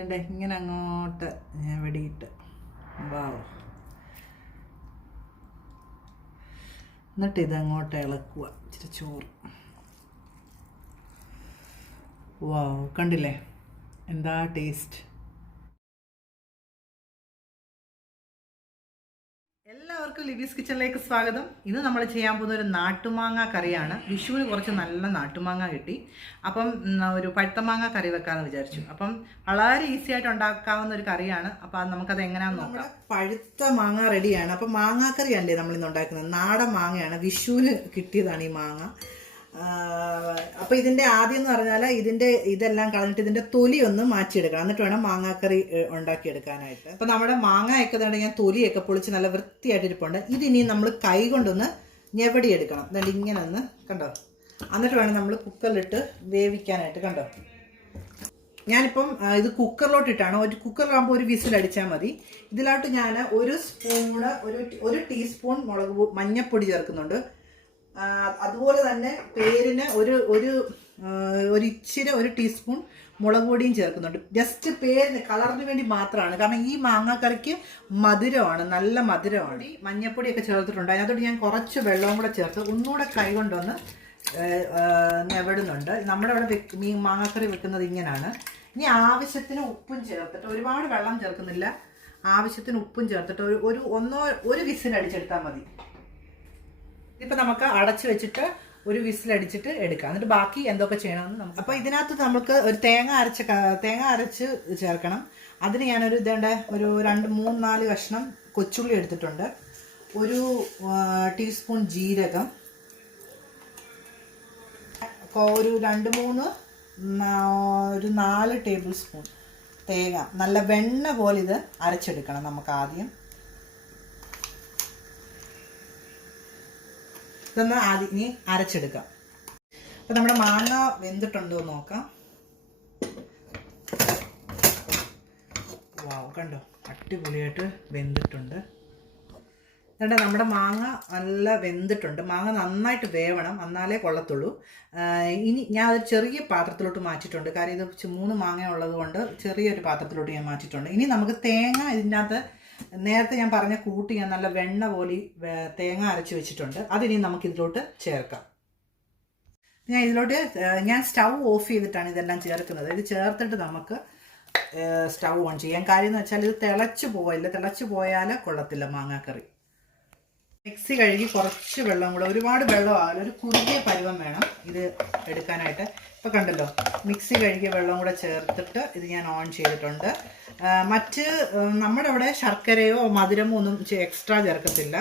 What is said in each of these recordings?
ഇങ്ങനെ അങ്ങോട്ട് വെടിയിട്ട് വാവ്. എന്നിട്ട് ഇതങ്ങോട്ട് ഇളക്കുക. ഇച്ചിരി ചോറ്. വാവ്, കണ്ടില്ലേ എന്താ ടേസ്റ്റ്. എല്ലാവർക്കും ലിവീസ് കിച്ചണിലേക്ക് സ്വാഗതം. ഇന്ന് നമ്മൾ ചെയ്യാൻ പോകുന്ന ഒരു നാട്ടുമാങ്ങ കറിയാണ്. വിഷുവിന് കുറച്ച് നല്ല നാട്ടുമാങ്ങ കിട്ടി. അപ്പം ഒരു പഴുത്ത മാങ്ങ കറി വെക്കാമെന്ന് വിചാരിച്ചു. അപ്പം വളരെ ഈസി ആയിട്ട് ഉണ്ടാക്കാവുന്ന ഒരു കറിയാണ്. അപ്പം നമുക്കത് എങ്ങനെയാണെന്ന് നോക്കാം. പഴുത്ത മാങ്ങ റെഡിയാണ്. അപ്പം മാങ്ങാക്കറിയല്ലേ നമ്മളിന്ന് ഉണ്ടാക്കുന്നത്. നാടൻ മാങ്ങയാണ്, വിഷുവിന് കിട്ടിയതാണ് ഈ മാങ്ങ. അപ്പോൾ ഇതിൻ്റെ ആദ്യം എന്ന് പറഞ്ഞാൽ ഇതെല്ലാം കളഞ്ഞിട്ട് ഇതിൻ്റെ തൊലി ഒന്ന് മാറ്റിയെടുക്കണം. എന്നിട്ട് വേണം മാങ്ങാക്കറി ഉണ്ടാക്കിയെടുക്കാനായിട്ട്. അപ്പോൾ നമ്മുടെ മാങ്ങയൊക്കെ തന്നെ ഞാൻ തൊലിയൊക്കെ പൊളിച്ച് നല്ല വൃത്തിയായിട്ടിരിപ്പുണ്ട്. ഇതിനി നമ്മൾ കൈ കൊണ്ടൊന്ന് ഞെവടിയെടുക്കണം. എന്നിട്ട് ഇങ്ങനെ ഒന്ന് കണ്ടോ. എന്നിട്ട് വേണം നമ്മൾ കുക്കറിലിട്ട് വേവിക്കാനായിട്ട്. കണ്ടോ, ഞാനിപ്പം ഇത് കുക്കറിലോട്ടിട്ടാണ്. കുക്കറിലാകുമ്പോൾ ഒരു വിസിലടിച്ചാൽ മതി. ഇതിലോട്ട് ഞാൻ ഒരു ടീസ്പൂൺ മഞ്ഞൾപ്പൊടി ചേർക്കുന്നുണ്ട്. അതുപോലെ തന്നെ പേരിന് ഒരു ടീസ്പൂൺ മുളക് പൊടിയും ചേർക്കുന്നുണ്ട്. ജസ്റ്റ് പേരിന് കളറിന് വേണ്ടി മാത്രമാണ്. കാരണം ഈ മാങ്ങാക്കറിക്ക് മധുരമാണ്, നല്ല മധുരമാണ്. ഈ മഞ്ഞപ്പൊടിയൊക്കെ ചേർത്തിട്ടുണ്ട്. അതിനകത്തോട്ട് ഞാൻ കുറച്ച് വെള്ളവും കൂടെ ചേർത്ത് ഒന്നുകൂടെ കൈ കൊണ്ടൊന്ന് ഞെവിടുന്നുണ്ട്. നമ്മുടെ ഇവിടെ മാങ്ങാക്കറി വെക്കുന്നത് ഇങ്ങനെയാണ്. ഇനി ആവശ്യത്തിന് ഉപ്പും ചേർത്തിട്ട്, ഒരുപാട് വെള്ളം ചേർക്കുന്നില്ല, ആവശ്യത്തിന് ഉപ്പും ചേർത്തിട്ട് ഒരു വിസിലടിച്ചെടുത്താൽ മതി. ഇപ്പം നമുക്ക് അടച്ചു വെച്ചിട്ട് ഒരു വിസിലടിച്ചിട്ട് എടുക്കാം. എന്നിട്ട് ബാക്കി എന്തൊക്കെ ചെയ്യണമെന്ന് നമുക്ക്. അപ്പോൾ ഇതിനകത്ത് നമുക്ക് ഒരു തേങ്ങ അരച്ച് ചേർക്കണം. അതിന് ഞാനൊരു 2-3-4 കഷ്ണം കൊച്ചുള്ളി എടുത്തിട്ടുണ്ട്. ഒരു ടീസ്പൂൺ ജീരകം, ഒരു 4 ടേബിൾ സ്പൂൺ തേങ്ങ. നല്ല വെണ്ണ പോലെ ഇത് അരച്ചെടുക്കണം നമുക്ക് ആദ്യം. ഇതൊന്ന് ഇനി അരച്ചെടുക്കാം. അപ്പം നമ്മുടെ മാങ്ങ വെന്തിട്ടുണ്ടോ എന്ന് നോക്കാം. വാവ്, കണ്ടോ അടിപൊളിയായിട്ട് വെന്തിട്ടുണ്ട്. എന്നിട്ട് നമ്മുടെ മാങ്ങ നല്ല വെന്തിട്ടുണ്ട്. മാങ്ങ നന്നായിട്ട് വേവണം, എന്നാലേ കൊള്ളത്തുള്ളൂ. ഇനി ഞാൻ ഒരു ചെറിയ പാത്രത്തിലോട്ട് മാറ്റിയിട്ടുണ്ട്. കാര്യം ഇത് 3 മാങ്ങ ഉള്ളത് കൊണ്ട് ചെറിയൊരു പാത്രത്തിലോട്ട് ഞാൻ മാറ്റിയിട്ടുണ്ട്. ഇനി നമുക്ക് തേങ്ങ ഇതിനകത്ത് നേരത്തെ ഞാൻ പറഞ്ഞ കൂട്ടി ഞാൻ നല്ല വെണ്ണ പോലെ തേങ്ങ അരച്ച് വെച്ചിട്ടുണ്ട്. അതിനി നമുക്കിതിലോട്ട് ചേർക്കാം. ഞാൻ സ്റ്റൗ ഓഫ് ചെയ്തിട്ടാണ് ഇതെല്ലാം ചേർക്കുന്നത്. ഇത് ചേർത്തിട്ട് നമുക്ക് സ്റ്റൗ ഓൺ ചെയ്യാം. കാര്യം എന്ന് വെച്ചാൽ ഇത് തിളച്ച് പോയാൽ കൊള്ളത്തില്ല മാങ്ങാക്കറി. മിക്സി കഴുകി കുറച്ച് വെള്ളം കൂടെ, ഒരുപാട് വെള്ളം ആവില്ല, ഒരു കുറുകിയ പരുവം വേണം ഇത് എടുക്കാനായിട്ട്. ഇപ്പോൾ കണ്ടല്ലോ, മിക്സി കഴുകിയ വെള്ളം കൂടെ ചേർത്തിട്ട് ഇത് ഞാൻ ഓൺ ചെയ്തിട്ടുണ്ട്. നമ്മുടെ അവിടെ ശർക്കരയോ മധുരമോ ഒന്നും എക്സ്ട്രാ ചേർക്കത്തില്ല.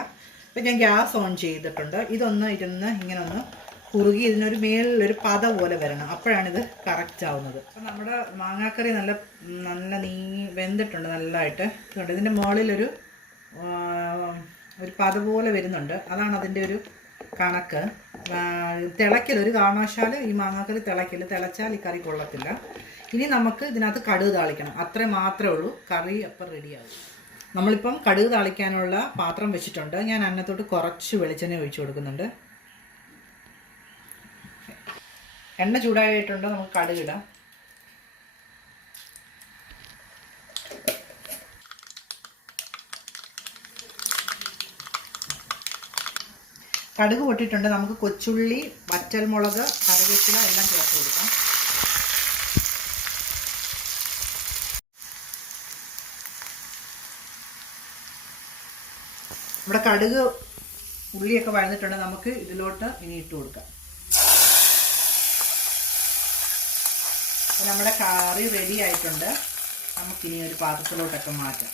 ഇപ്പം ഞാൻ ഗ്യാസ് ഓൺ ചെയ്തിട്ടുണ്ട്. ഇതൊന്ന് ഇങ്ങനെ ഒന്ന് കുറുകി ഇതിനൊരു മേളിലൊരു പത പോലെ വരണം. അപ്പോഴാണിത് കറക്റ്റ് ആവുന്നത്. അപ്പം നമ്മുടെ മാങ്ങാക്കറി നല്ല വെന്തിട്ടുണ്ട് നല്ലതായിട്ട്. ഇതിൻ്റെ മുകളിലൊരു പത പോലെ വരുന്നുണ്ട്. അതാണ് അതിൻ്റെ ഒരു കണക്ക്. ഒരു കാരണവശാൽ ഈ മാങ്ങാക്കറി തിളച്ചാൽ ഈ കറി കൊള്ളത്തില്ല. ഇനി നമുക്ക് ഇതിനകത്ത് കടുക് താളിക്കണം. അത്ര മാത്രമേ ഉള്ളൂ. കറി അപ്പം റെഡിയാവും. നമ്മളിപ്പം കടുക് താളിക്കാനുള്ള പാത്രം വെച്ചിട്ടുണ്ട്. ഞാൻ അതിനകത്തോട്ട് കുറച്ച് വെളിച്ചെണ്ണ ഒഴിച്ചു കൊടുക്കുന്നുണ്ട്. എണ്ണ ചൂടായിട്ടുണ്ട്. നമുക്ക് കടുക് ഇടാം. കടുക് പൊട്ടിയിട്ടുണ്ട്. നമുക്ക് കൊച്ചുള്ളി, വറ്റൽമുളക്, കറിവേപ്പില എല്ലാം ചേർത്ത് കൊടുക്കാം. നമ്മുടെ കടുക് ഉള്ളിയൊക്കെ വഴന്നിട്ടുണ്ട്. നമുക്ക് ഇതിലോട്ട് ഇനി ഇട്ട് കൊടുക്കാം. നമ്മുടെ കറി റെഡി ആയിട്ടുണ്ട്. നമുക്കിനി ഒരു പാത്രത്തിലോട്ടൊക്കെ മാറ്റാം.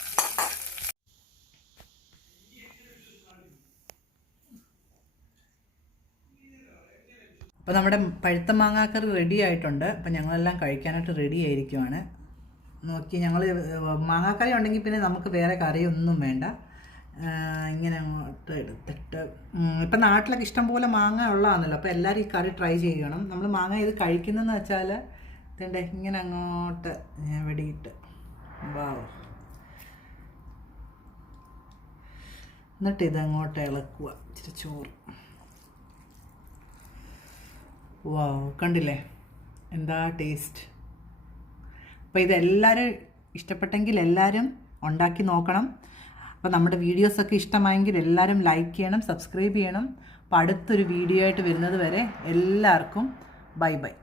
അപ്പോൾ നമ്മുടെ പഴുത്ത മാങ്ങാക്കറി റെഡി ആയിട്ടുണ്ട്. അപ്പം ഞങ്ങളെല്ലാം കഴിക്കാനായിട്ട് റെഡി ആയിരിക്കുവാണ്. നോക്കി, മാങ്ങാക്കറി ഉണ്ടെങ്കിൽ പിന്നെ നമുക്ക് വേറെ കറിയൊന്നും വേണ്ട. ഇങ്ങനെ അങ്ങോട്ട് എടുത്തിട്ട്, ഇപ്പം നാട്ടിലൊക്കെ ഇഷ്ടംപോലെ മാങ്ങ ഉള്ളതാണല്ലോ. അപ്പോൾ എല്ലാവരും ഈ കറി ട്രൈ ചെയ്യണം. നമ്മൾ മാങ്ങ ഇത് കഴിക്കുന്നതെന്ന് വെച്ചാൽ ഇങ്ങനെ അങ്ങോട്ട് വെടിയിട്ട് വാവ്. എന്നിട്ട് ഇതങ്ങോട്ട് ഇളക്കുക. ഇച്ചിരി ചോറ്. വാവ്, കണ്ടില്ലേ എന്താ ടേസ്റ്റ്. അപ്പോൾ ഇതെല്ലാവരും ഇഷ്ടപ്പെട്ടെങ്കിൽ എല്ലാവരും ഉണ്ടാക്കി നോക്കണം. അപ്പോൾ നമ്മുടെ വീഡിയോസൊക്കെ ഇഷ്ടമായെങ്കിൽ എല്ലാവരും ലൈക്ക് ചെയ്യണം, സബ്സ്ക്രൈബ് ചെയ്യണം. അപ്പോൾ അടുത്തൊരു വീഡിയോ ആയിട്ട് വരുന്നത് വരെ എല്ലാവർക്കും ബൈ ബൈ.